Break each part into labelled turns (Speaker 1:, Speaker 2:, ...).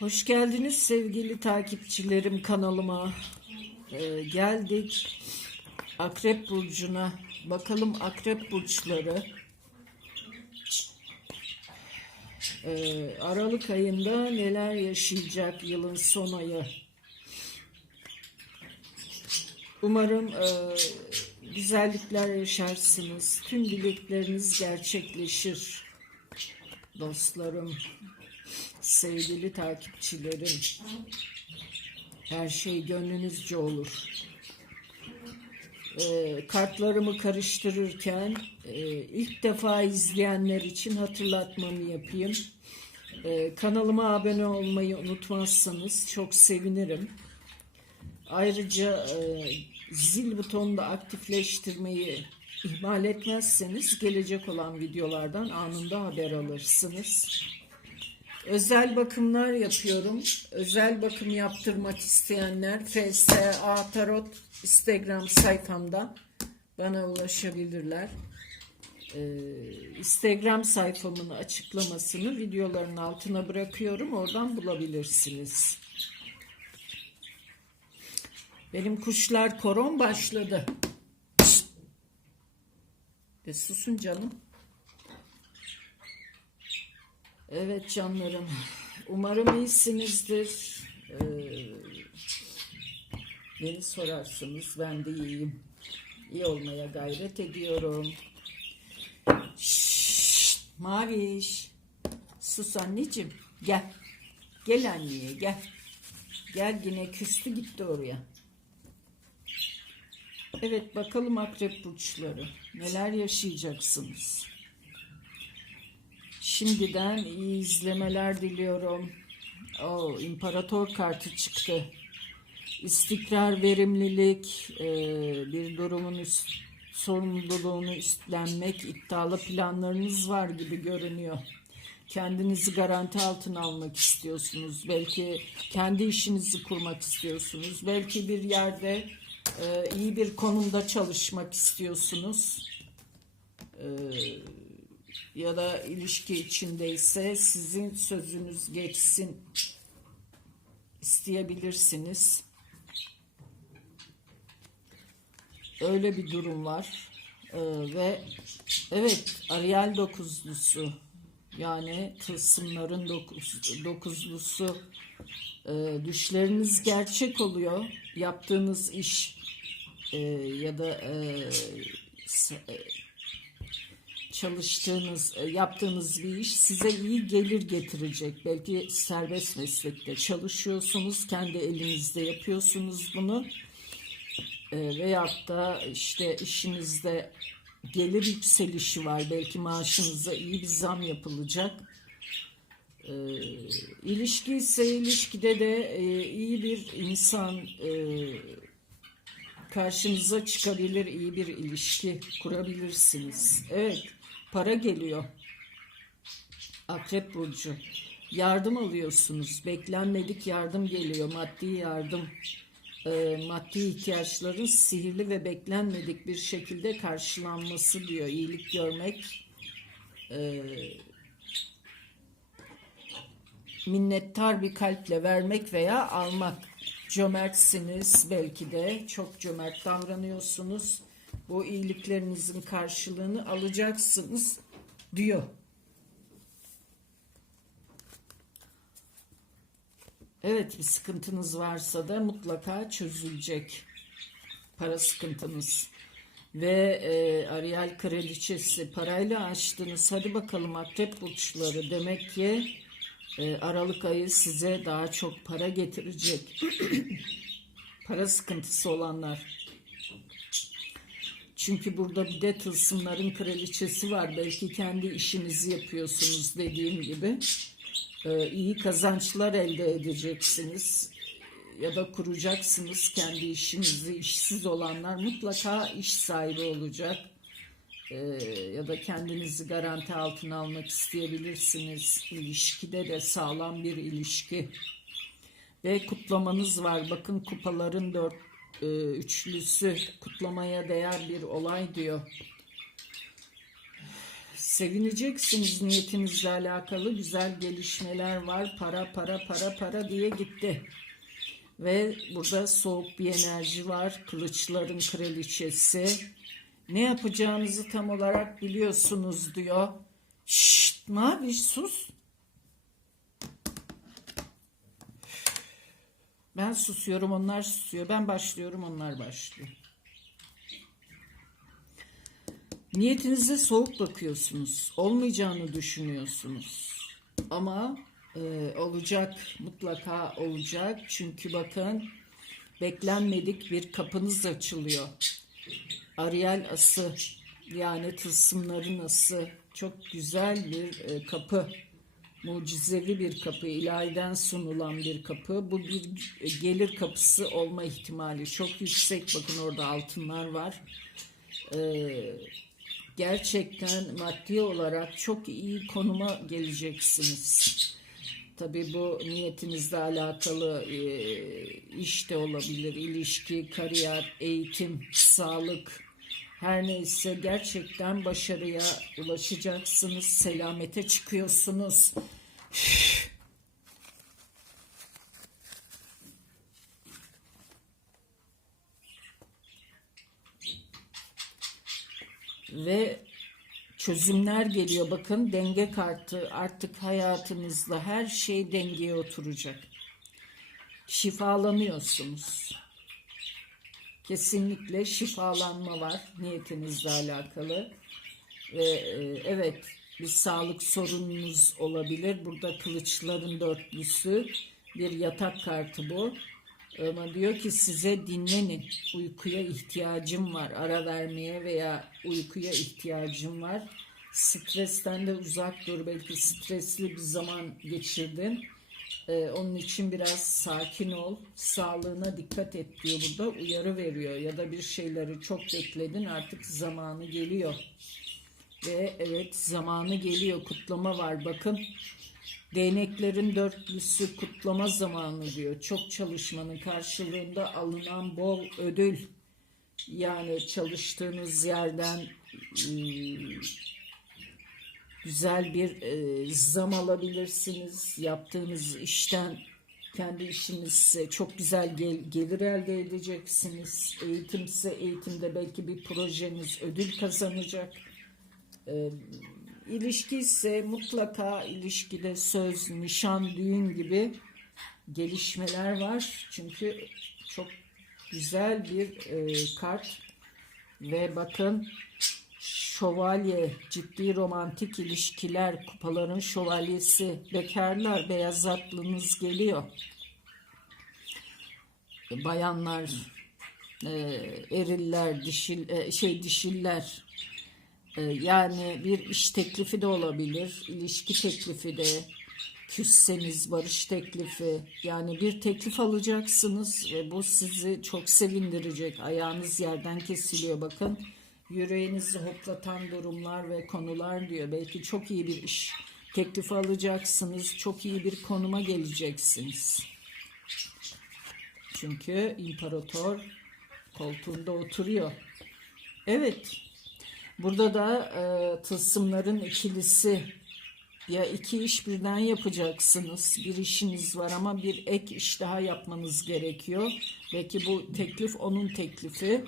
Speaker 1: Hoş geldiniz sevgili takipçilerim kanalıma. Ee, geldik Akrep Burcu'na. Bakalım Akrep Burçları ee, Aralık ayında neler yaşayacak yılın son ayı. Umarım e, güzellikler yaşarsınız. Tüm dilekleriniz gerçekleşir. Dostlarım, sevgili takipçilerim. Her şey gönlünüzce olur. Ee, kartlarımı karıştırırken e, ilk defa izleyenler için hatırlatmamı yapayım. Ee, kanalıma abone olmayı unutmazsanız çok sevinirim. Ayrıca e, zil butonunu da aktifleştirmeyi ihmal etmezseniz gelecek olan videolardan anında haber alırsınız. Özel bakımlar yapıyorum. Özel bakım yaptırmak isteyenler FSA Tarot Instagram sayfamdan bana ulaşabilirler. Ee, Instagram sayfamın açıklamasını videoların altına bırakıyorum. Oradan bulabilirsiniz. Benim kuşlar koron başladı. E susun canım. Evet canlarım. Umarım iyisinizdir. Ee, beni sorarsanız ben de iyiyim. İyi olmaya gayret ediyorum. Şşş, Maviş. Sus anneciğim. Gel. Gel anneye gel. Gel yine küstü gitti oraya. Evet bakalım akrep burçları. Neler yaşayacaksınız? Şimdiden iyi izlemeler diliyorum. Oo, imparator kartı çıktı. İstikrar, verimlilik, e, bir durumun üst, sorumluluğunu üstlenmek, iddialı planlarınız var gibi görünüyor. Kendinizi garanti altına almak istiyorsunuz. Belki kendi işinizi kurmak istiyorsunuz. Belki bir yerde e, iyi bir konumda çalışmak istiyorsunuz. E, ya da ilişki içindeyse sizin sözünüz geçsin isteyebilirsiniz. Öyle bir durum var. Ee, ve evet Ariel dokuzlusu yani tılsımların dokuz, dokuzlusu e, düşleriniz gerçek oluyor. Yaptığınız iş e, ya da e, e, çalıştığınız, e, yaptığınız bir iş size iyi gelir getirecek. Belki serbest meslekte çalışıyorsunuz, kendi elinizde yapıyorsunuz bunu. E, veyahut da işte işinizde gelir yükselişi var. Belki maaşınıza iyi bir zam yapılacak. E, ilişki ise ilişkide de e, iyi bir insan karşınıza çıkabilir, iyi bir ilişki kurabilirsiniz. Evet, para geliyor. Akrep Burcu. Yardım alıyorsunuz. Beklenmedik yardım geliyor. Maddi yardım. Ee, maddi ihtiyaçların sihirli ve beklenmedik bir şekilde karşılanması diyor. İyilik görmek. Ee, minnettar bir kalple vermek veya almak. Cömertsiniz belki de çok cömert davranıyorsunuz. Bu iyiliklerinizin karşılığını alacaksınız diyor. Evet bir sıkıntınız varsa da mutlaka çözülecek para sıkıntınız. Ve e, Ariel kraliçesi parayla açtınız. Hadi bakalım akrep burçları demek ki e, Aralık ayı size daha çok para getirecek. para sıkıntısı olanlar. Çünkü burada bir de tılsımların kraliçesi var. Belki kendi işinizi yapıyorsunuz dediğim gibi. Ee, iyi kazançlar elde edeceksiniz. Ya da kuracaksınız kendi işinizi. İşsiz olanlar mutlaka iş sahibi olacak. Ee, ya da kendinizi garanti altına almak isteyebilirsiniz. İlişkide de sağlam bir ilişki. Ve kutlamanız var. Bakın kupaların dört e, üçlüsü kutlamaya değer bir olay diyor. Sevineceksiniz niyetinizle alakalı güzel gelişmeler var. Para para para para diye gitti. Ve burada soğuk bir enerji var. Kılıçların kraliçesi. Ne yapacağınızı tam olarak biliyorsunuz diyor. Şşt mavi sus. Ben susuyorum onlar susuyor. Ben başlıyorum onlar başlıyor. Niyetinize soğuk bakıyorsunuz. Olmayacağını düşünüyorsunuz. Ama e, olacak, mutlaka olacak. Çünkü bakın beklenmedik bir kapınız açılıyor. Ariel ası yani tılsımların ası çok güzel bir e, kapı. Mucizevi bir kapı, ilahiden sunulan bir kapı. Bu bir gelir kapısı olma ihtimali çok yüksek. Bakın orada altınlar var. Ee, gerçekten maddi olarak çok iyi konuma geleceksiniz. Tabii bu niyetinizle alakalı e, iş de olabilir, ilişki, kariyer, eğitim, sağlık, her neyse gerçekten başarıya ulaşacaksınız, selamete çıkıyorsunuz. Ve çözümler geliyor. Bakın denge kartı artık hayatınızda her şey dengeye oturacak. Şifalanıyorsunuz. Kesinlikle şifalanma var niyetinizle alakalı. Ve e, evet bir sağlık sorununuz olabilir. Burada kılıçların dörtlüsü bir yatak kartı bu. Ama diyor ki size dinlenin. Uykuya ihtiyacım var. Ara vermeye veya uykuya ihtiyacım var. Stresten de uzak dur. Belki stresli bir zaman geçirdin. Ee, onun için biraz sakin ol. Sağlığına dikkat et diyor burada. Uyarı veriyor. Ya da bir şeyleri çok bekledin artık zamanı geliyor. Ve evet zamanı geliyor. Kutlama var bakın. Değneklerin dörtlüsü kutlama zamanı diyor. Çok çalışmanın karşılığında alınan bol ödül. Yani çalıştığınız yerden ıı, güzel bir e, zam alabilirsiniz. Yaptığınız işten kendi işinizse çok güzel gel, gelir elde edeceksiniz. Eğitimse eğitimde belki bir projeniz ödül kazanacak. E, ilişki ise mutlaka ilişkide söz, nişan, düğün gibi gelişmeler var. Çünkü çok güzel bir e, kart ve bakın şövalye, ciddi romantik ilişkiler, kupaların şövalyesi, bekarlar, beyaz atlınız geliyor. Bayanlar, e, eriller, dişil, e, şey dişiller, e, yani bir iş teklifi de olabilir, ilişki teklifi de, küsseniz barış teklifi, yani bir teklif alacaksınız ve bu sizi çok sevindirecek. Ayağınız yerden kesiliyor bakın yüreğinizi hoplatan durumlar ve konular diyor. Belki çok iyi bir iş teklifi alacaksınız. Çok iyi bir konuma geleceksiniz. Çünkü imparator koltuğunda oturuyor. Evet. Burada da e, tılsımların ikilisi ya iki iş birden yapacaksınız. Bir işiniz var ama bir ek iş daha yapmanız gerekiyor. Belki bu teklif onun teklifi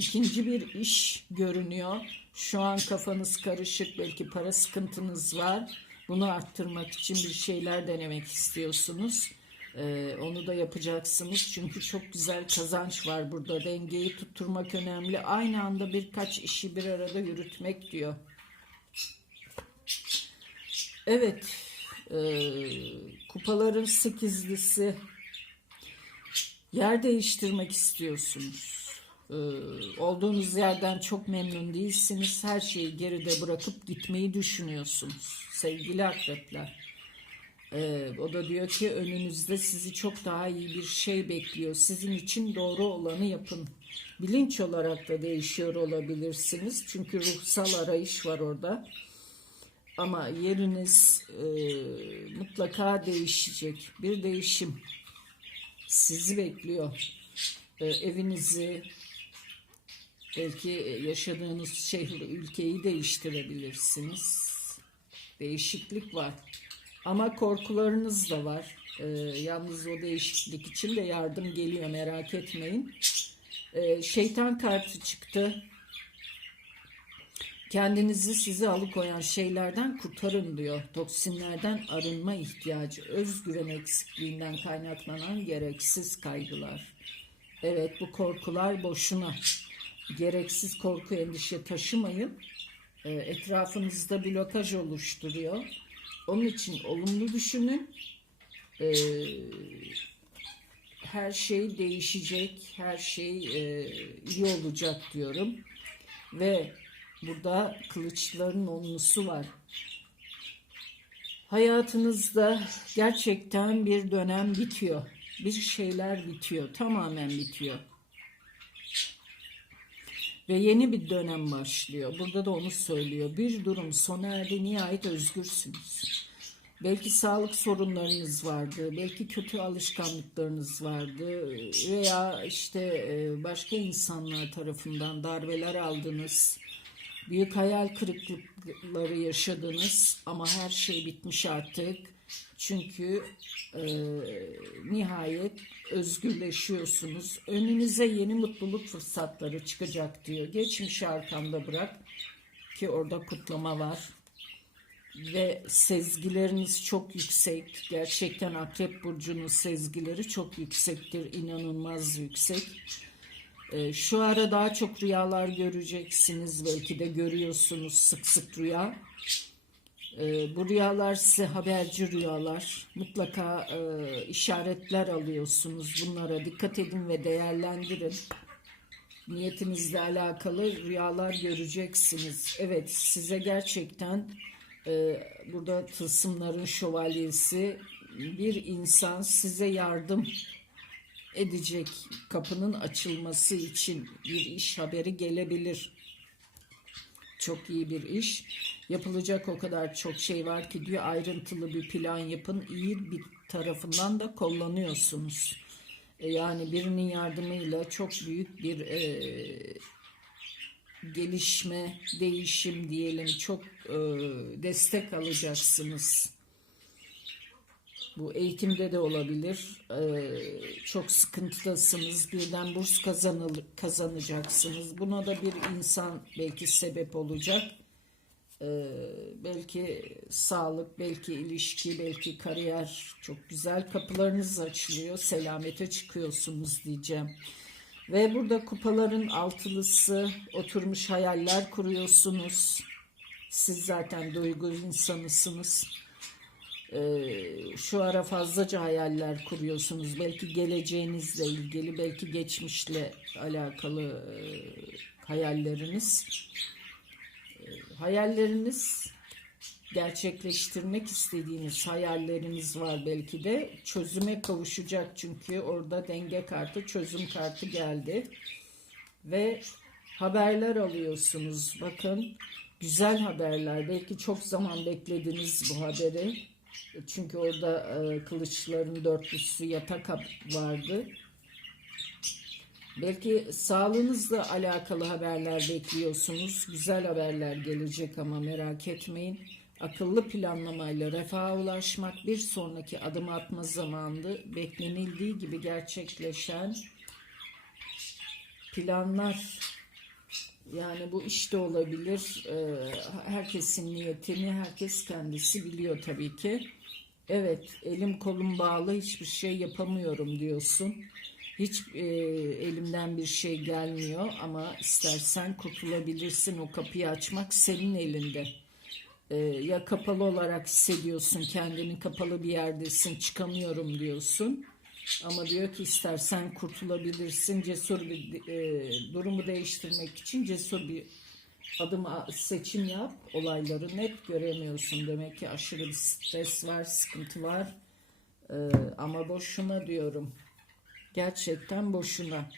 Speaker 1: ikinci bir iş görünüyor. Şu an kafanız karışık, belki para sıkıntınız var. Bunu arttırmak için bir şeyler denemek istiyorsunuz. Ee, onu da yapacaksınız çünkü çok güzel kazanç var burada. Dengeyi tutturmak önemli. Aynı anda birkaç işi bir arada yürütmek diyor. Evet, e, kupaların sekizlisi. Yer değiştirmek istiyorsunuz. Ee, olduğunuz yerden çok memnun değilsiniz. Her şeyi geride bırakıp gitmeyi düşünüyorsunuz. Sevgili akrepler. Ee, o da diyor ki önünüzde sizi çok daha iyi bir şey bekliyor. Sizin için doğru olanı yapın. Bilinç olarak da değişiyor olabilirsiniz. Çünkü ruhsal arayış var orada. Ama yeriniz e, mutlaka değişecek. Bir değişim sizi bekliyor. E, evinizi, Belki yaşadığınız şehri, ülkeyi değiştirebilirsiniz. Değişiklik var. Ama korkularınız da var. Ee, yalnız o değişiklik için de yardım geliyor merak etmeyin. Ee, şeytan kartı çıktı. Kendinizi sizi alıkoyan şeylerden kurtarın diyor. Toksinlerden arınma ihtiyacı, özgüven eksikliğinden kaynaklanan gereksiz kaygılar. Evet bu korkular boşuna. Gereksiz korku endişe taşımayın. Ee, etrafınızda blokaj oluşturuyor. Onun için olumlu düşünün. Ee, her şey değişecek, her şey e, iyi olacak diyorum. Ve burada kılıçların onlusu var. Hayatınızda gerçekten bir dönem bitiyor. Bir şeyler bitiyor, tamamen bitiyor. Ve yeni bir dönem başlıyor. Burada da onu söylüyor. Bir durum sona erdi, nihayet özgürsünüz. Belki sağlık sorunlarınız vardı, belki kötü alışkanlıklarınız vardı veya işte e, başka insanlar tarafından darbeler aldınız. Büyük hayal kırıklıkları yaşadınız ama her şey bitmiş artık. Çünkü e, nihayet özgürleşiyorsunuz. Önünüze yeni mutluluk fırsatları çıkacak diyor. Geçmişi arkamda bırak ki orada kutlama var ve sezgileriniz çok yüksek. Gerçekten Akrep Burcu'nun sezgileri çok yüksektir. inanılmaz yüksek. Ee, şu ara daha çok rüyalar göreceksiniz. Belki de görüyorsunuz sık sık rüya. Ee, bu rüyalar size haberci rüyalar. Mutlaka e, işaretler alıyorsunuz. Bunlara dikkat edin ve değerlendirin. Niyetinizle alakalı rüyalar göreceksiniz. Evet size gerçekten ee, burada tılsımların şövalyesi bir insan size yardım edecek kapının açılması için bir iş haberi gelebilir. Çok iyi bir iş. Yapılacak o kadar çok şey var ki diyor ayrıntılı bir plan yapın. iyi bir tarafından da kullanıyorsunuz. E, Yani birinin yardımıyla çok büyük bir e, gelişme, değişim diyelim çok e, destek alacaksınız. Bu eğitimde de olabilir. E, çok sıkıntıdasınız. Birden burs kazanıl kazanacaksınız. Buna da bir insan belki sebep olacak. E, belki sağlık, belki ilişki, belki kariyer çok güzel kapılarınız açılıyor. Selamete çıkıyorsunuz diyeceğim. Ve burada kupaların altılısı oturmuş hayaller kuruyorsunuz. Siz zaten duygu insanısınız. Ee, şu ara fazlaca hayaller kuruyorsunuz. Belki geleceğinizle ilgili, belki geçmişle alakalı e, hayalleriniz. Hayalleriniz gerçekleştirmek istediğiniz hayalleriniz var belki de. Çözüme kavuşacak çünkü orada denge kartı çözüm kartı geldi. Ve haberler alıyorsunuz. Bakın güzel haberler. Belki çok zaman beklediniz bu haberi. Çünkü orada e, kılıçların dörtlüsü yatak vardı Belki sağlığınızla alakalı haberler bekliyorsunuz. Güzel haberler gelecek ama merak etmeyin. Akıllı planlamayla refaha ulaşmak bir sonraki adım atma zamanı beklenildiği gibi gerçekleşen planlar yani bu işte olabilir. Ee, herkesin niyetini herkes kendisi biliyor tabii ki. Evet elim kolum bağlı hiçbir şey yapamıyorum diyorsun. Hiç e, elimden bir şey gelmiyor ama istersen kurtulabilirsin. O kapıyı açmak senin elinde. E, ya kapalı olarak hissediyorsun kendini kapalı bir yerdesin çıkamıyorum diyorsun. Ama diyor ki istersen kurtulabilirsin. Cesur bir e, durumu değiştirmek için cesur bir adım seçim yap. Olayları net göremiyorsun. Demek ki aşırı bir stres var, sıkıntı var. E, ama boşuna diyorum. Gerçekten boşuna.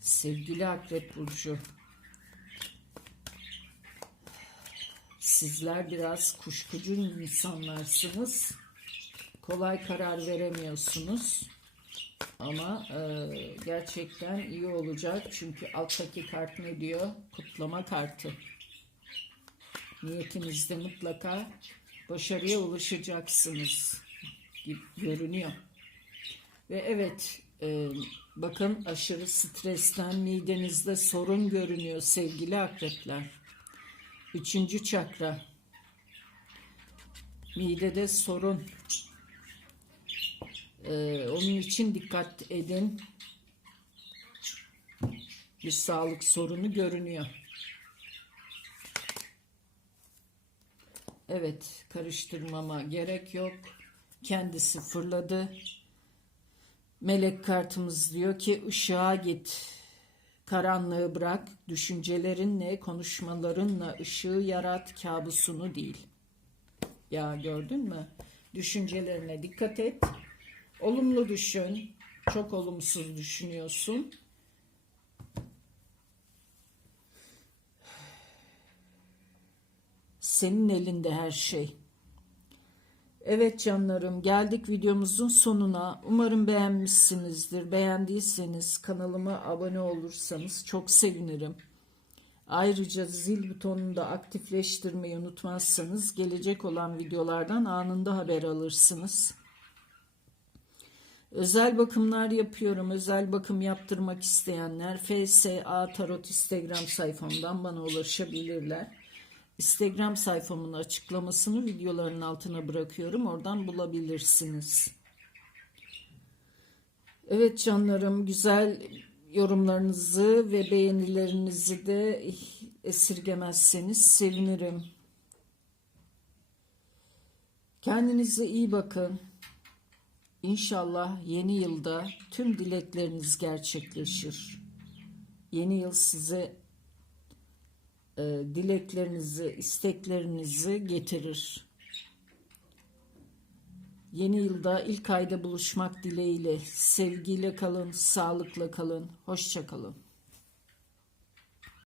Speaker 1: Sevgili Akrep Burcu. Sizler biraz kuşkucu insanlarsınız. Kolay karar veremiyorsunuz. Ama e, gerçekten iyi olacak. Çünkü alttaki kart ne diyor? Kutlama kartı. Niyetinizde mutlaka başarıya ulaşacaksınız görünüyor. Ve evet e, bakın aşırı stresten midenizde sorun görünüyor sevgili akrepler. Üçüncü çakra. Midede sorun. E, onun için dikkat edin. Bir sağlık sorunu görünüyor. Evet, karıştırmama gerek yok. Kendisi fırladı. Melek kartımız diyor ki ışığa git. Karanlığı bırak. Düşüncelerinle, konuşmalarınla ışığı yarat, kabusunu değil. Ya gördün mü? Düşüncelerine dikkat et. Olumlu düşün. Çok olumsuz düşünüyorsun. Senin elinde her şey. Evet canlarım geldik videomuzun sonuna. Umarım beğenmişsinizdir. Beğendiyseniz kanalıma abone olursanız çok sevinirim. Ayrıca zil butonunu da aktifleştirmeyi unutmazsanız gelecek olan videolardan anında haber alırsınız. Özel bakımlar yapıyorum. Özel bakım yaptırmak isteyenler FSA Tarot Instagram sayfamdan bana ulaşabilirler. Instagram sayfamın açıklamasını videoların altına bırakıyorum. Oradan bulabilirsiniz. Evet canlarım güzel yorumlarınızı ve beğenilerinizi de esirgemezseniz sevinirim. Kendinize iyi bakın. İnşallah yeni yılda tüm dilekleriniz gerçekleşir. Yeni yıl size e, dileklerinizi, isteklerinizi getirir. Yeni yılda ilk ayda buluşmak dileğiyle sevgiyle kalın, sağlıkla kalın, hoşça kalın.